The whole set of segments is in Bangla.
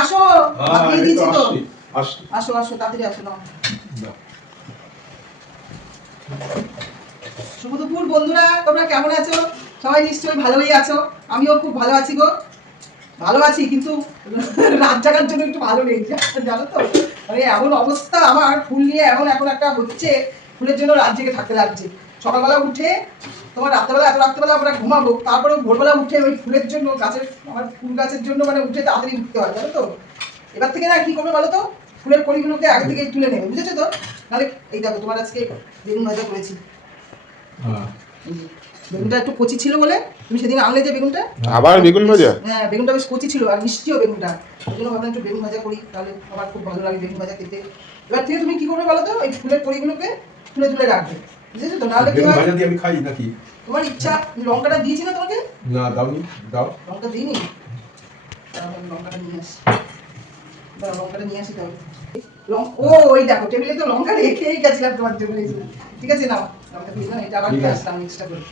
আসো, বাকি দিয়েছি তো। আসো আসো তাড়াতাড়ি আসো না। শুভ দুপুর বন্ধুরা, তোমরা কেমন আছো? সবাই নিশ্চয়ই ভালোই আছো। আমিও খুব ভালো আছি গো। ভালো আছি, কিন্তু রাত জাগার জন্য একটু ভালো নেই, জানো তো। মানে এমন অবস্থা আমার, ফুল নিয়ে এমন এখন একটা হচ্ছে, ফুলের জন্য রাত জেগে থাকতে লাগছে। সকালবেলা উঠে তোমার রাত্রেবেলা আমরা ঘুমাবো, তারপরে ভোরবেলা উঠে ওই ফুলের জন্য আমার ফুল গাছের জন্য মানে উঠে তাড়াতাড়ি উঠতে হয়, জানো তো। এবার থেকে না কি করবে বলো তো, ফুলের কড়িগুলোকে আগে থেকে তুলে নেবে, বুঝেছো তো। নাহলে এই দেখো তোমার আজকে বেগুন ভাজা করেছি। বেগুনটা একটু কচি ছিল বলে তুমি সেদিন আনলে যে বেগুনটা, আবার বেগুন ভাজা। হ্যাঁ বেগুনটা বেশ কচি ছিল আর মিষ্টিও বেগুনটা, ওই জন্য ভাবলাম একটু বেগুন ভাজা করি, তাহলে আমার খুব ভালো লাগে বেগুন ভাজা খেতে। এবার থেকে তুমি কি করবে বলো তো, এই ফুলের কড়িগুলোকে তুলে তুলে রাখবে, বুঝেছো তো। নাহলে কি বেগুন হয়, ভাজা দিয়ে আমি খাই নাকি? তোমার ইচ্ছা। লঙ্কাটা দিয়েছি না তোমাকে? না দাওনি, দাও। লঙ্কা দিইনি, লঙ্কাটা নিয়ে আসি। লঙ্কাটা নিয়ে আসি তাহলে। ও ওই দেখো টেবিলে তো লঙ্কা রেখেই গেছিলাম তোমার জন্য। ঠিক আছে নাও, লঙ্কা দিয়ে দিলাম, এটা আবার নিয়ে আসলাম এক্সট্রা করে।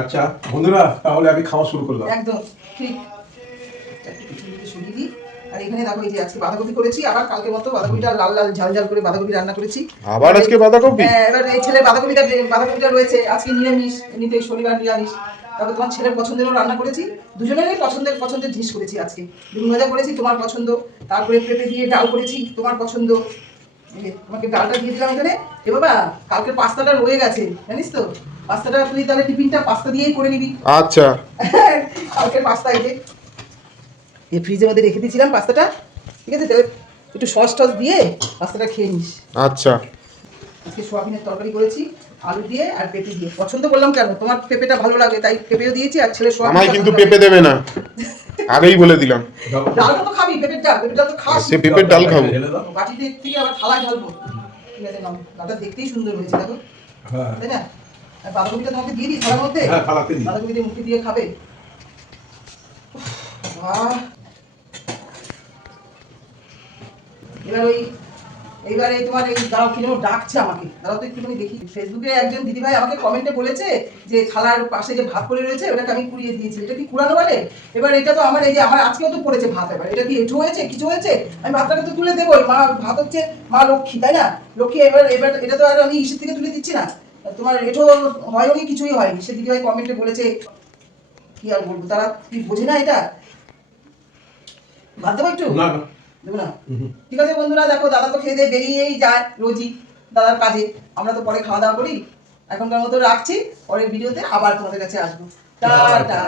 আচ্ছা বন্ধুরা, তাহলে আমি খাওয়া শুরু করলাম। একদম ঠিক। সরিয়ে দিই। আর এখানে দেখো এই যে আজকে বাঁধাকপি করেছি, আবার কালকের মতো বাঁধাকপিটা লাল লাল ঝাল ঝাল করে বাঁধাকপি রান্না করেছি। আবার আজকে বাঁধাকপি? হ্যাঁ, এবার এই ছেলে বাঁধাকপিটা রয়েছে, আজকে নিরামিষ, এমনিতে শনিবার নিরামিষ। তারপর তোমার ছেলের পছন্দেরও রান্না করেছি, দুজনেরই পছন্দের ডিশ করেছি আজকে। বেগুন ভাজা করেছি তোমার পছন্দ, তারপরে পেঁপে দিয়ে ডাল করেছি তোমার পছন্দ। তোমাকে ডালটা দিয়ে দিলাম এখানে। এ বাবা, কালকের পাস্তাটা রয়ে গেছে জানিস তো, পাস্তাটা তুই তাহলে টিফিনটা পাস্তা দিয়েই করে নিবি। আচ্ছা। কালকের পাস্তা এই ফ্রিজের মধ্যে রেখে দিয়েছিলাম পাস্তাটা, ঠিক আছে। তাহলে একটু সস টস দিয়ে পাস্তাটা খেয়ে নিস। আচ্ছা। আজকে সোয়াবিনের তরকারি করেছি আলু দিয়ে আর পেঁপে দিয়ে। পছন্দ করলাম কেন, তোমার পেঁপেটা ভালো লাগে তাই পেঁপেও দিয়েছি, আর ছেলে সোয়াবিন। আমায় কিন্তু পেঁপে দেবে না, আগেই বলে দিলাম। ডালটা তো খাবি, পেঁপের ডাল তো খাস। সে পেঁপের ডাল খাবো। বাটিতে থেকে আবার থালায় ঢালবো। ঠিক আছে নাও, ডালটা দেখতেই সুন্দর হয়েছে দেখো, তাই না। আর বাঁধাকপিটা তোমাকে দিয়ে দিই থালার মধ্যে, বাঁধাকপি দিয়ে মুখে দিয়ে খাবে। এইবারে তোমার এই দাঁড়াও, কি যেন ডাকছে আমাকে, দাঁড়াও তো একটুখানি দেখি। ফেসবুকে একজন দিদিভাই আমাকে কমেন্টে বলেছে যে থালার পাশে যে ভাত পড়ে রয়েছে ওটাকে আমি কুড়িয়ে দিয়েছি, এটা কি কুড়ানো বলে? এবার এটা তো আমার এই যে আমার আজকেও তো পড়েছে ভাত, এবার এটা কি এঁঠো হয়েছে কিছু হয়েছে? আমি ভাতটাকে তো তুলে দেবোই, মা ভাত হচ্ছে মা লক্ষ্মী, তাই না। লক্ষ্মী এবার এটা তো আর আমি ইসের থেকে তুলে দিচ্ছি না। তোমার এঁঠো হয়নি, কিছুই হয়নি। সে দিদিভাই কমেন্টে বলেছে, কি আর বলবো, তারা কি বোঝে না এটা। ভাত দেবো একটু? দেবো না? ঠিক আছে বন্ধুরা, দেখো দাদা তো খেয়ে দিয়ে বেরিয়েই যায় রোজই দাদার কাজে, আমরা তো পরে খাওয়া দাওয়া করি। এখনকার মতো রাখছি, পরের ভিডিওতে আবার তোমাদের কাছে আসবো। টাটা।